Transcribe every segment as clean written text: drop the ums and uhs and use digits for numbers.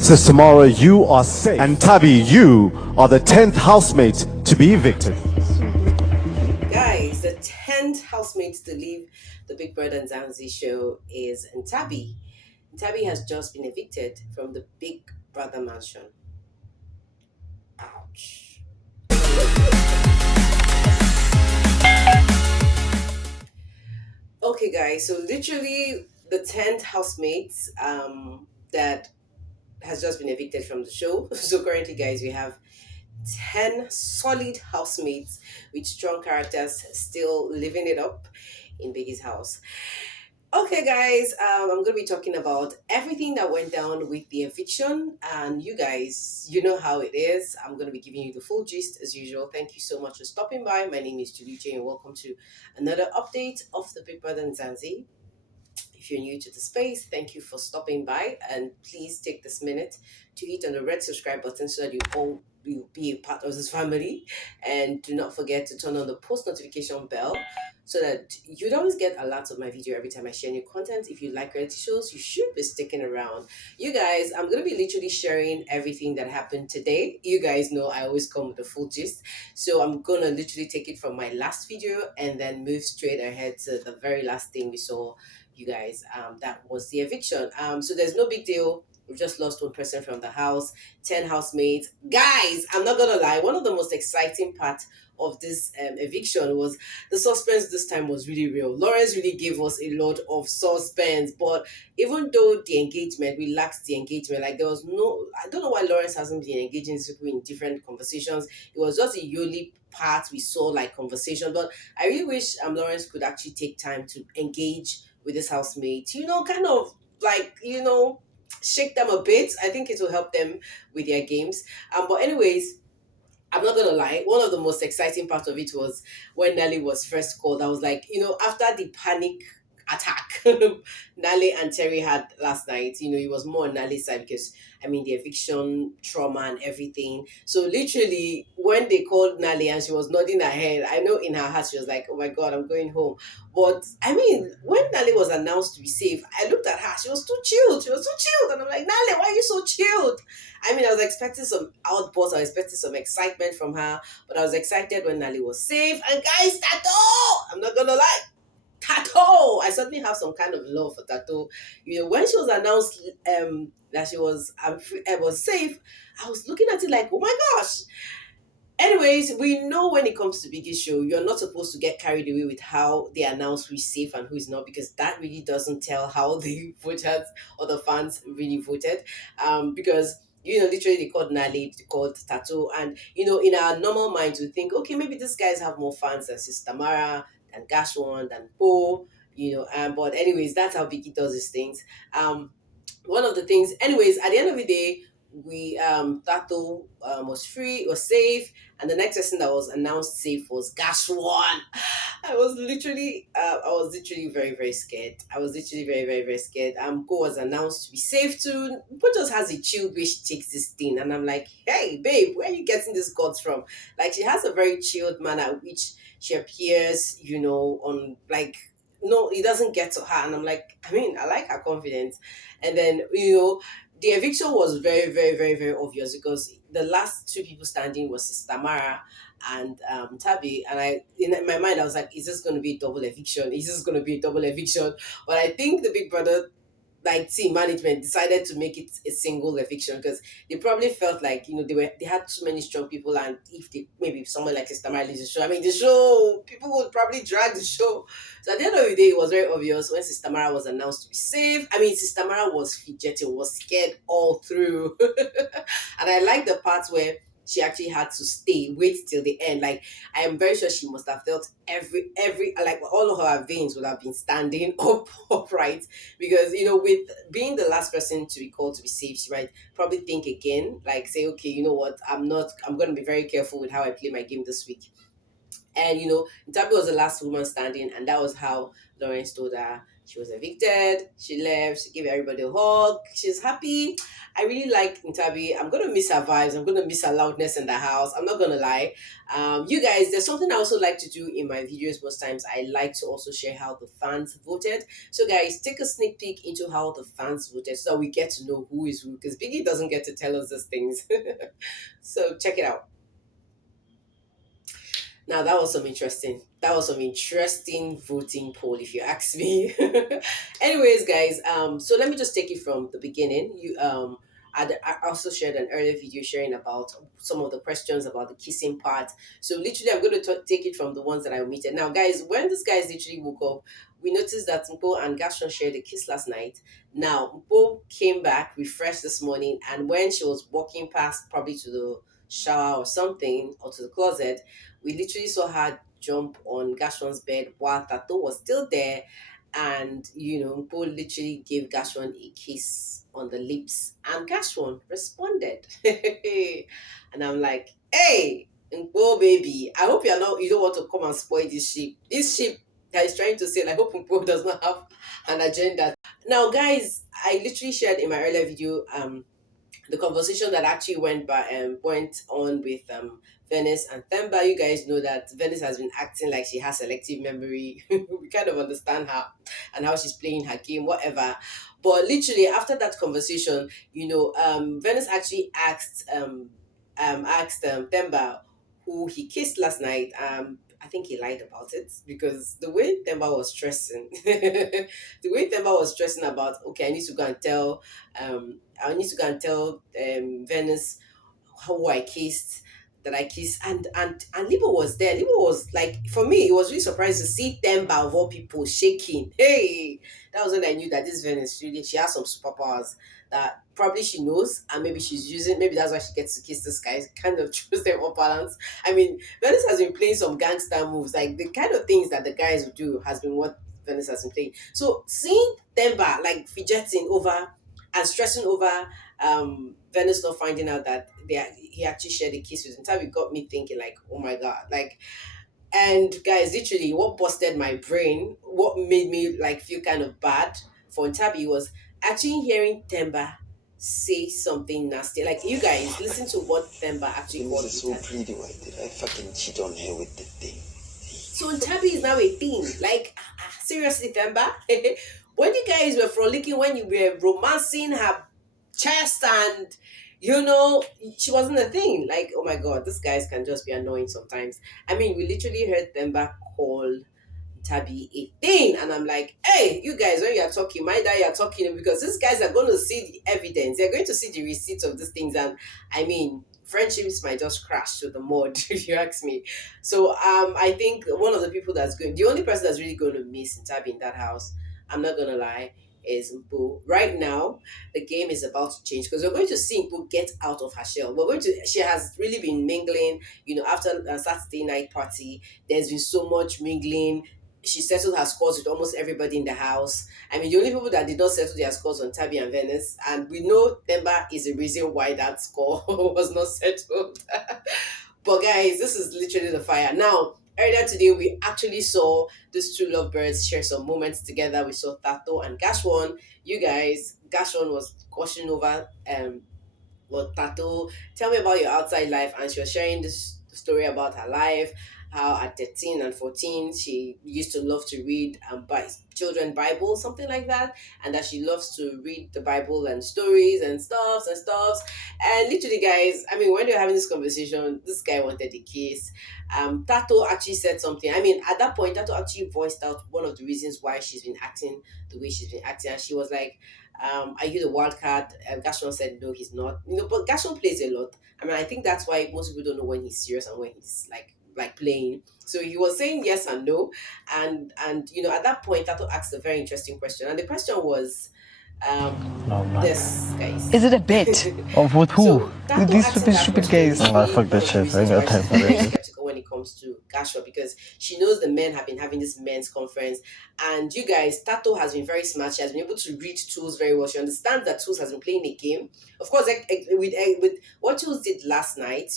Says tomorrow you are safe. And Nthabil, you are the 10th housemate to be evicted. Guys, the 10th housemate to leave the Big Brother Bbmzansi show is Nthabil. Nthabil has just been evicted from the Big Brother mansion. Ouch. Okay, guys, so literally the 10th housemate that has just been evicted from the show. So currently, guys, we have 10 solid housemates with strong characters still living it up in Biggie's house. Okay, guys, I'm going to be talking about everything that went down with the eviction. And you guys, you know how it is. I'm going to be giving you the full gist as usual. Thank you so much for stopping by. My name is Julie J, and welcome to another update of the Big Brother Bbmzansi. If you're new to the space, thank you for stopping by, and please take this minute to hit on the red subscribe button so that you all will be a part of this family. And do not forget to turn on the post notification bell so that you'd always get alerts of my video every time I share new content. If you like reality shows, you should be sticking around. You guys, I'm gonna be literally sharing everything that happened today. You guys know I always come with the full gist, so I'm gonna literally take it from my last video and then move straight ahead to the very last thing we saw, you guys. That was the eviction. So there's no big deal. We've just lost one person from the house, 10 housemates. Guys, I'm not gonna lie, one of the most exciting parts of this eviction was the suspense. This time was really real. Lawrence really gave us a lot of suspense, but even though the engagement, we lacked the engagement, like there was no, I don't know why Lawrence hasn't been engaging people in different conversations. It was just a yearly part we saw, like conversation, but I really wish Lawrence could actually take time to engage with this housemate, kind of like, shake them a bit. I think it will help them with their games. But anyways, I'm not gonna lie, one of the most exciting parts of it was when Nelly was first called. I was like, after the panic attack Nale and Terry had last night, it was more on Nale's side because the eviction trauma and everything. So literally when they called Nale and she was nodding her head, I know in her heart she was like, oh my god, I'm going home. But when Nale was announced to be safe, I looked at her, she was too chilled. She was too chilled. And I'm like, Nale, why are you so chilled? I was expecting some outbursts, I was expecting some excitement from her, but I was excited when Nale was safe. And guys, Tato, I'm not gonna lie, Tato, I suddenly have some kind of love for Tato. When she was announced that she was was safe, I was looking at it like, oh my gosh. Anyways, we know when it comes to Biggie show, you're not supposed to get carried away with how they announce who's safe and who's not, because that really doesn't tell how the voters or the fans really voted. Because literally they called Nale, they called Tattoo, and in our normal minds we think, okay, maybe these guys have more fans than Sister Mara, than Gashwan, than Po, but anyways, that's how Biggie does his things. One of the things, anyways, at the end of the day, we Tato was free, was safe, and the next person that was announced safe was Gashwan. I was literally very, very scared. I was literally very, very, very scared. Go was announced to be safe too. But just has a chill way she takes this thing, and I'm like, hey babe, where are you getting this guts from? Like, she has a very chilled manner which she appears, on, like, no, it doesn't get to her, and I'm like, I like her confidence. And then the eviction was very, very, very, very obvious because the last two people standing was Sister Mara and Tabi. And in my mind, I was like, is this going to be a double eviction? Is this going to be a double eviction? But I think the Big Brother, like, team management decided to make it a single eviction because they probably felt like they had too many strong people, and if they, maybe someone like Sister Mara leaves the show, the show, people would probably drag the show. So at the end of the day, it was very obvious when Sister Mara was announced to be safe. Sister Mara was fidgeting, was scared all through. And I like the part where she actually had to wait till the end. Like, I am very sure she must have felt every like all of her veins would have been standing upright because with being the last person to be called to be safe, she might probably think again, like say, okay, you know what, I'm going to be very careful with how I play my game this week. And Nthabil was the last woman standing, and that was how Lawrence told her she was evicted. She left. She gave everybody a hug. She's happy. I really like Nthabil. I'm gonna miss her vibes. I'm gonna miss her loudness in the house. I'm not gonna lie. You guys, there's something I also like to do in my videos most times. I like to also share how the fans voted. So guys, take a sneak peek into how the fans voted so that we get to know who is who, because Biggie doesn't get to tell us these things. So check it out. Now that was some interesting voting poll if you ask me. Anyways, guys, so let me just take it from the beginning. I also shared an earlier video sharing about some of the questions about the kissing part. So literally I'm going to take it from the ones that I omitted. Now guys, when this guys literally woke up, we noticed that Mpo and Gashon shared a kiss last night. Now Mpo came back refreshed this morning, and when she was walking past probably to the shower or something, or to the closet, we literally saw her jump on Gashon's bed while Tato was still there. And, Paul literally gave Gashon a kiss on the lips. And Gashon responded. And I'm like, hey, Nkwo baby, I hope you don't want to come and spoil this ship. This ship that is trying to sail, I hope Nkwo does not have an agenda. Now, guys, I literally shared in my earlier video the conversation that actually went on with Venice and Themba. You guys know that Venice has been acting like she has selective memory. We kind of understand her and how she's playing her game, whatever. But literally after that conversation, Venice actually asked Themba who he kissed last night. I think he lied about it because the way Themba was stressing, about, okay, I need to go and tell Venice who I kissed, that I kissed, and Libo was there. Libo was like, for me, it was really surprised to see Themba of all people shaking. Hey, that was when I knew that this Venice really, she has some superpowers that probably she knows, and maybe she's using. Maybe that's why she gets to kiss this guy. Kind of choose them on balance. I mean, Venice has been playing some gangster moves, like the kind of things that the guys would do has been what Venice has been playing. So seeing Themba like fidgeting over and stressing over Venice not finding out that he actually shared a kiss with him. It got me thinking like, oh my god, like, and guys, literally what busted my brain, what made me like feel kind of bad for Ntabi was actually hearing Themba say something nasty. Like, you guys listen to what Themba actually called Things are so pretty. Why did I fucking cheat on her with the thing? So Ntabi is now a thing. Like, seriously, Themba? When you guys were frolicking, when you were romancing her chest and she wasn't a thing. Like, oh my god, these guys can just be annoying sometimes. I mean, we literally heard Themba call Tabi a thing, and I'm like, hey, you guys, when you're talking, mind that you're talking, because these guys are going to see the evidence, they're going to see the receipts of these things. And I mean, friendships might just crash to the mud if you ask me. So I think one of the only person that's really going to miss Tabi in that house, I'm not gonna lie, is Mpo. Right now, the game is about to change because we're going to see Mpo get out of her shell. She has really been mingling, after a Saturday night party. There's been so much mingling. She settled her scores with almost everybody in the house. I mean, the only people that did not settle their scores on Tabi and Venice, and we know Themba is the reason why that score was not settled. But guys, this is literally the fire. Now, earlier today, we actually saw these two lovebirds share some moments together. We saw Tato and Gashwan. You guys, Gashwan was gushing over well, Tato, tell me about your outside life. And she was sharing this story about her life, how at 13 and 14 she used to love to read by children Bible, something like that, and that she loves to read the Bible and stories and stuffs. And literally, guys, I mean, when they were having this conversation, this guy wanted a kiss. Tato actually said something. I mean, at that point, Tato actually voiced out one of the reasons why she's been acting the way she's been acting, and she was like, are you the wild card? Gashon said no, he's not. But Gashon plays a lot. I mean, I think that's why most people don't know when he's serious and when he's like playing. So he was saying yes and no, and at that point, Tato asked a very interesting question, and the question was, No, man. this guys. Is it a bit? Of with who? So Tato These asking stupid that question guys. is Oh, really fuck that one of the shit. I reasons ain't got why time she's for that very shit. skeptical when it comes to Gashua, because she knows the men have been having this men's conference. And you guys, Tato has been very smart. She has been able to read Tools very well. She understands that Tools has been playing a game. Of course, with what Tools did last night,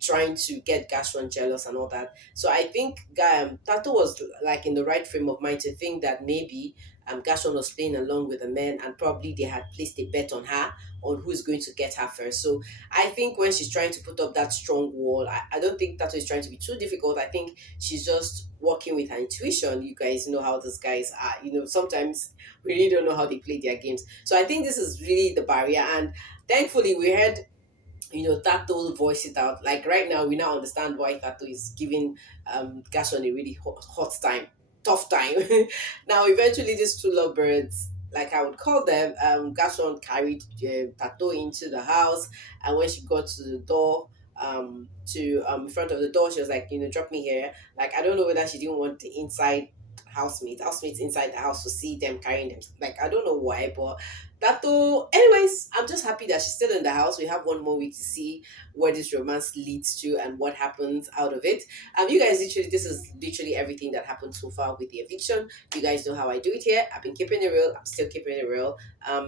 trying to get Gashua jealous and all that. So I think Tato was like in the right frame of mind to think that maybe Gashon was playing along with the men, and probably they had placed a bet on her on who's going to get her first. So I think when she's trying to put up that strong wall, I don't think that is trying to be too difficult. I think she's just working with her intuition. You guys know how these guys are. Sometimes we really don't know how they play their games. So I think this is really the barrier. And thankfully, we heard Tato voice it out. Like right now, we now understand why Tato is giving Gashon a really hot time, tough time. Now, eventually, these two lovebirds, like I would call them, Gashon carried Tato into the house, and when she got to the door, to in front of the door, she was like, drop me here. Like I don't know whether she didn't want the inside housemates inside the house to see them carrying them. Like I don't know why, but that though. Anyways, I'm just happy that she's still in the house. We have one more week to see where this romance leads to and what happens out of it. You guys, this is literally everything that happened so far with the eviction. You guys know how I do it here. I've been keeping it real. I'm still keeping it real.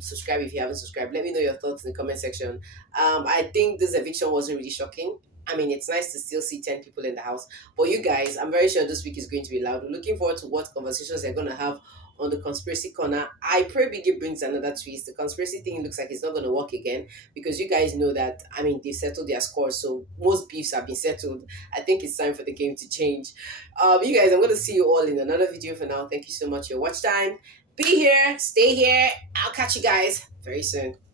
Subscribe if you haven't subscribed. Let me know your thoughts in the comment section. I think this eviction wasn't really shocking. I mean, it's nice to still see 10 people in the house. But you guys, I'm very sure this week is going to be loud. We're looking forward to what conversations they're going to have on the conspiracy corner. I pray Biggie brings another twist. The conspiracy thing looks like it's not going to work again, because you guys know that, I mean, they've settled their scores. So most beefs have been settled. I think it's time for the game to change. You guys, I'm going to see you all in another video for now. Thank you so much for your watch time. Be here, stay here. I'll catch you guys very soon.